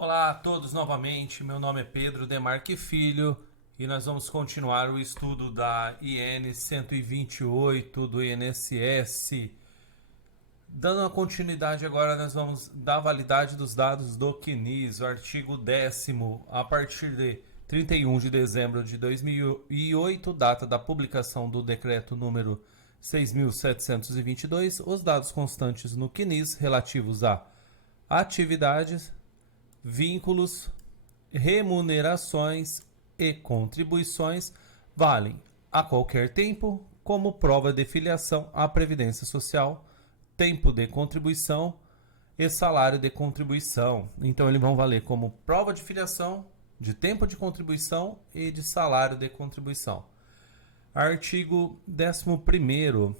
Olá a todos novamente, meu nome é Pedro Demarque Filho e nós vamos continuar o estudo da IN 128 do INSS. Dando uma continuidade agora, nós vamos dar validade dos dados do CNIS, o artigo 10º, a partir de 31 de dezembro de 2008, data da publicação do decreto número 6.722, os dados constantes no CNIS relativos a atividades, vínculos, remunerações e contribuições valem a qualquer tempo como prova de filiação à Previdência Social, tempo de contribuição e salário de contribuição. Então, eles vão valer como prova de filiação, de tempo de contribuição e de salário de contribuição. Artigo 11º.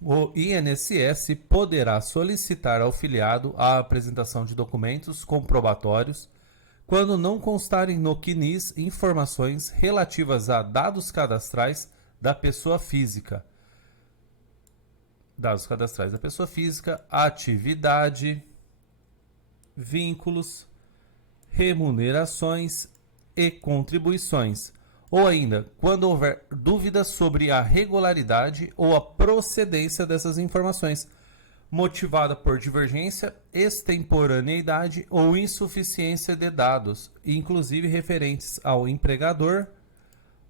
O INSS poderá solicitar ao filiado a apresentação de documentos comprobatórios quando não constarem no CNIS informações relativas a dados cadastrais da pessoa física. Dados cadastrais da pessoa física, atividade, vínculos, remunerações e contribuições. Ou ainda, quando houver dúvidas sobre a regularidade ou a procedência dessas informações, motivada por divergência, extemporaneidade ou insuficiência de dados, inclusive referentes ao empregador,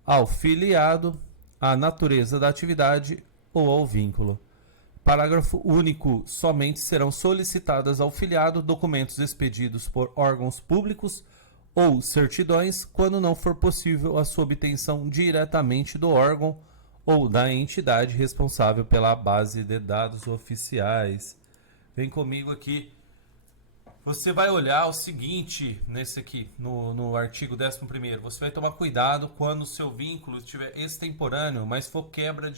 ao filiado, à natureza da atividade ou ao vínculo. Parágrafo único. Somente serão solicitadas ao filiado documentos expedidos por órgãos públicos ou certidões quando não for possível a sua obtenção diretamente do órgão ou da entidade responsável pela base de dados oficiais. Vem comigo aqui. Você vai olhar o seguinte, nesse aqui, no artigo 11º. Você vai tomar cuidado quando o seu vínculo estiver extemporâneo, mas for quebra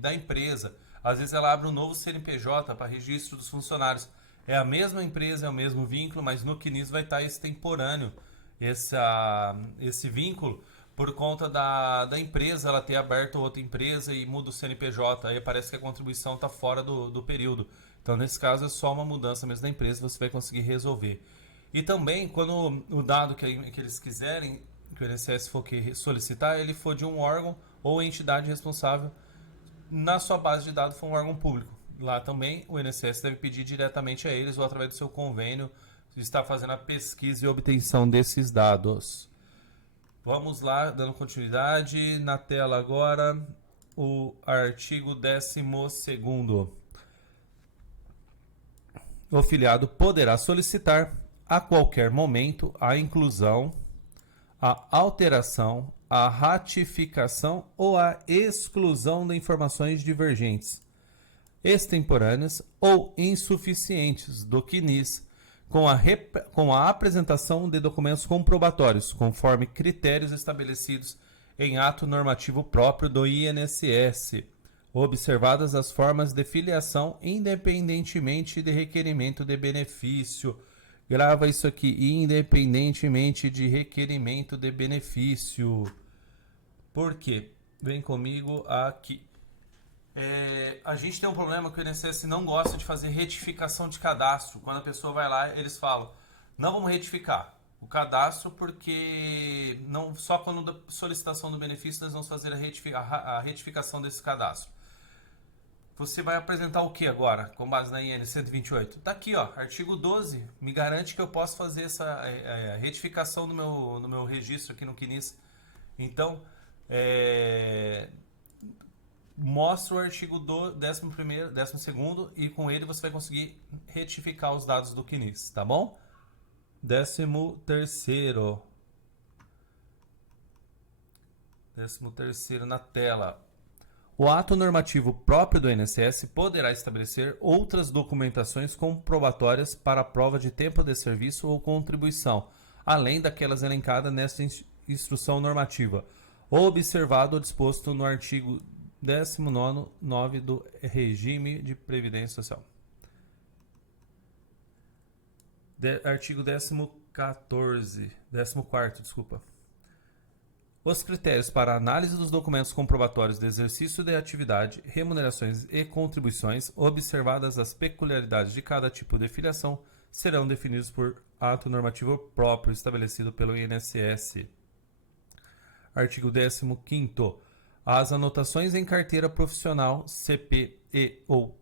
da empresa. Às vezes ela abre um novo CNPJ para registro dos funcionários. É a mesma empresa, é o mesmo vínculo, mas no CNIS vai estar extemporâneo esse vínculo por conta da empresa ela ter aberto outra empresa e muda o CNPJ. Aí parece que a contribuição está fora do período. Então, nesse caso, é só uma mudança mesmo da empresa, você vai conseguir resolver. E também, quando o dado que eles quiserem, que o INSS for solicitar, ele for de um órgão ou entidade responsável, na sua base de dados for um órgão público. Lá também, o INSS deve pedir diretamente a eles ou através do seu convênio, está fazendo a pesquisa e obtenção desses dados. Vamos lá, dando continuidade. Na tela agora, o artigo 12º. O filiado poderá solicitar a qualquer momento a inclusão, a alteração, a ratificação ou a exclusão de informações divergentes, extemporâneas ou insuficientes do CNIS, com a apresentação de documentos comprobatórios, conforme critérios estabelecidos em ato normativo próprio do INSS, observadas as formas de filiação independentemente de requerimento de benefício. Grava isso aqui, independentemente de requerimento de benefício. Por quê? Vem comigo aqui. A gente tem um problema que o INSS não gosta de fazer retificação de cadastro. Quando a pessoa vai lá, eles falam, não vamos retificar o cadastro porque não, só quando da solicitação do benefício nós vamos fazer a retificação desse cadastro. Você vai apresentar o que agora, com base na IN 128? Tá aqui, ó, artigo 12, me garante que eu posso fazer essa retificação no meu registro aqui no CNIS. Então, mostra o artigo 12º e com ele você vai conseguir retificar os dados do CNIS, tá bom? 13º. 13º na tela. O ato normativo próprio do INSS poderá estabelecer outras documentações comprobatórias para a prova de tempo de serviço ou contribuição, além daquelas elencadas nesta instrução normativa, observado o disposto no artigo 19(9) do Regime de Previdência Social. Artigo 14º, desculpa. Os critérios para análise dos documentos comprobatórios de exercício de atividade, remunerações e contribuições, observadas as peculiaridades de cada tipo de filiação, serão definidos por ato normativo próprio estabelecido pelo INSS. Artigo 15º. As anotações em carteira profissional, CP e ou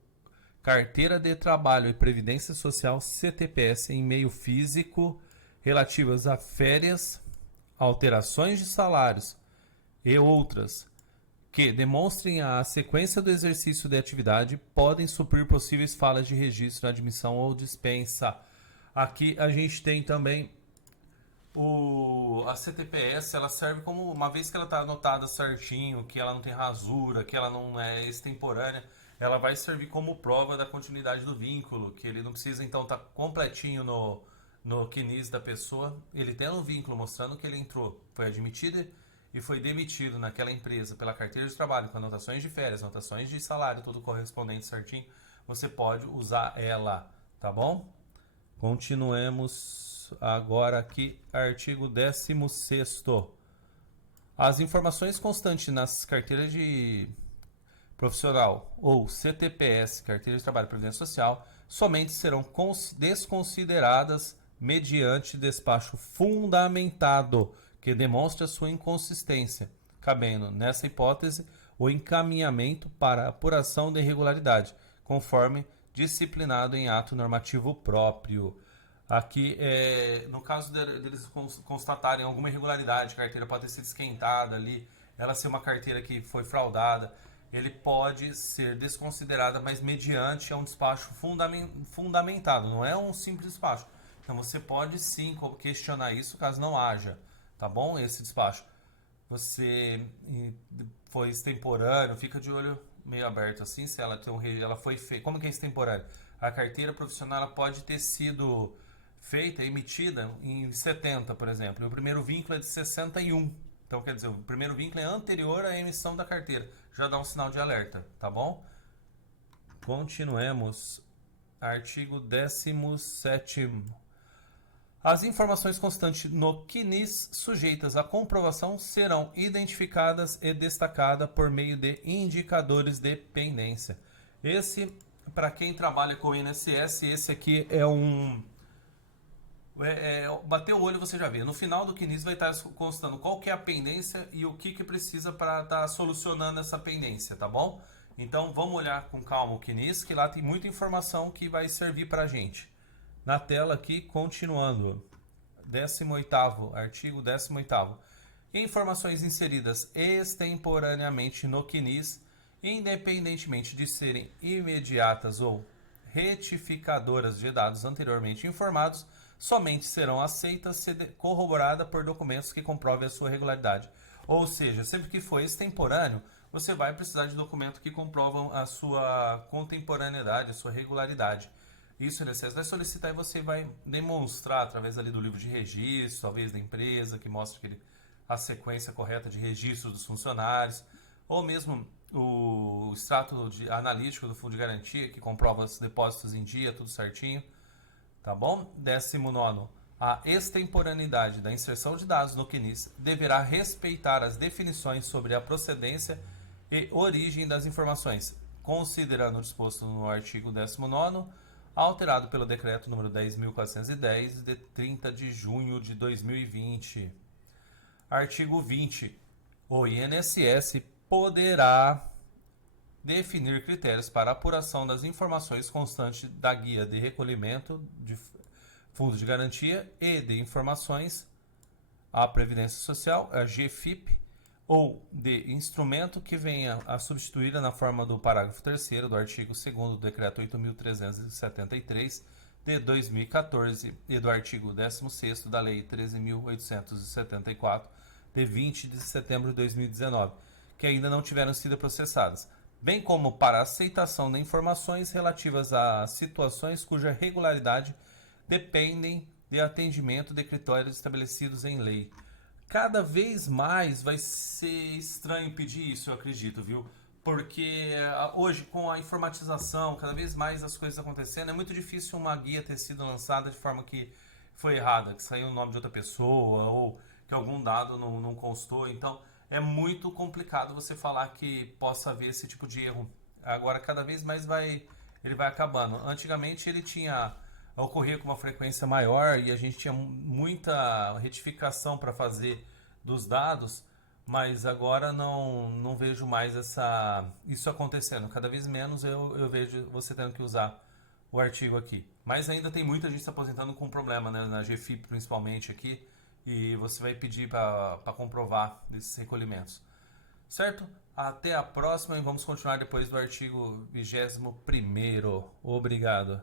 carteira de trabalho e previdência social, CTPS, em meio físico, relativas a férias, alterações de salários e outras que demonstrem a sequência do exercício de atividade, podem suprir possíveis falhas de registro, admissão ou dispensa. Aqui a gente tem também a CTPS, ela serve como, uma vez que ela está anotada certinho, que ela não tem rasura, que ela não é extemporânea, ela vai servir como prova da continuidade do vínculo, que ele não precisa então estar completinho no CNIS da pessoa, ele tem um vínculo mostrando que ele entrou, foi admitido e foi demitido naquela empresa pela carteira de trabalho, com anotações de férias, anotações de salário, tudo correspondente certinho, você pode usar ela, tá bom? Continuemos agora aqui, artigo 16º. As informações constantes nas carteiras de profissional ou CTPS, carteira de trabalho e previdência social, somente serão desconsideradas mediante despacho fundamentado que demonstre a sua inconsistência, cabendo, nessa hipótese, o encaminhamento para apuração de irregularidade, conforme disciplinado em ato normativo próprio. Aqui, no caso deles constatarem alguma irregularidade, a carteira pode ter sido esquentada ali, ela ser uma carteira que foi fraudada, ele pode ser desconsiderada, mas mediante um despacho fundamentado, não é um simples despacho. Então você pode sim questionar isso caso não haja, tá bom? Esse despacho. Você foi extemporâneo, fica de olho meio aberto assim, se ela tem ela foi feita. Como que é extemporâneo? A carteira profissional ela pode ter sido feita, emitida em 70, por exemplo. E o primeiro vínculo é de 61. Então, quer dizer, o primeiro vínculo é anterior à emissão da carteira. Já dá um sinal de alerta, tá bom? Continuemos. Artigo 17º. As informações constantes no CNIS sujeitas à comprovação serão identificadas e destacadas por meio de indicadores de pendência. Esse, para quem trabalha com o INSS, esse aqui é um... bater o olho você já vê. No final do CNIS vai estar constando qual que é a pendência e o que precisa para estar solucionando essa pendência, tá bom? Então vamos olhar com calma o CNIS, que lá tem muita informação que vai servir para a gente. Na tela aqui, continuando. 18º, artigo 18º. Informações inseridas extemporaneamente no CNIS, independentemente de serem imediatas ou retificadoras de dados anteriormente informados, somente serão aceitas se corroborada por documentos que comprovem a sua regularidade. Ou seja, sempre que for extemporâneo, você vai precisar de documentos que comprovam a sua contemporaneidade, a sua regularidade. Isso o INSS vai solicitar e você vai demonstrar através ali do livro de registro, talvez da empresa, que mostra a sequência correta de registro dos funcionários, ou mesmo o extrato analítico do fundo de garantia, que comprova os depósitos em dia, tudo certinho. Tá bom? 19º. A extemporaneidade da inserção de dados no CNIS deverá respeitar as definições sobre a procedência e origem das informações, considerando o disposto no artigo 19º, alterado pelo Decreto nº 10.410, de 30 de junho de 2020. Artigo 20. O INSS poderá definir critérios para apuração das informações constantes da guia de recolhimento de fundo de garantia e de informações à Previdência Social, a GFIP, ou de instrumento que venha a substituir na forma do parágrafo 3º do artigo 2º do Decreto 8.373 de 2014 e do artigo 16º da Lei 13.874 de 20 de setembro de 2019, que ainda não tiveram sido processadas, bem como para aceitação de informações relativas a situações cuja regularidade dependem de atendimento de critérios estabelecidos em lei. Cada vez mais vai ser estranho pedir isso, eu acredito, viu? Porque hoje, com a informatização, cada vez mais as coisas acontecendo, é muito difícil uma guia ter sido lançada de forma que foi errada, que saiu o nome de outra pessoa ou que algum dado não constou. Então, é muito complicado você falar que possa haver esse tipo de erro. Agora, cada vez mais ele vai acabando. Antigamente, ele tinha ocorria com uma frequência maior e a gente tinha muita retificação para fazer dos dados, mas agora não vejo mais isso acontecendo. Cada vez menos eu vejo você tendo que usar o artigo aqui. Mas ainda tem muita gente se aposentando com problema, né? Na GFIP principalmente aqui, e você vai pedir para comprovar desses recolhimentos. Certo? Até a próxima e vamos continuar depois do artigo 21º. Obrigado.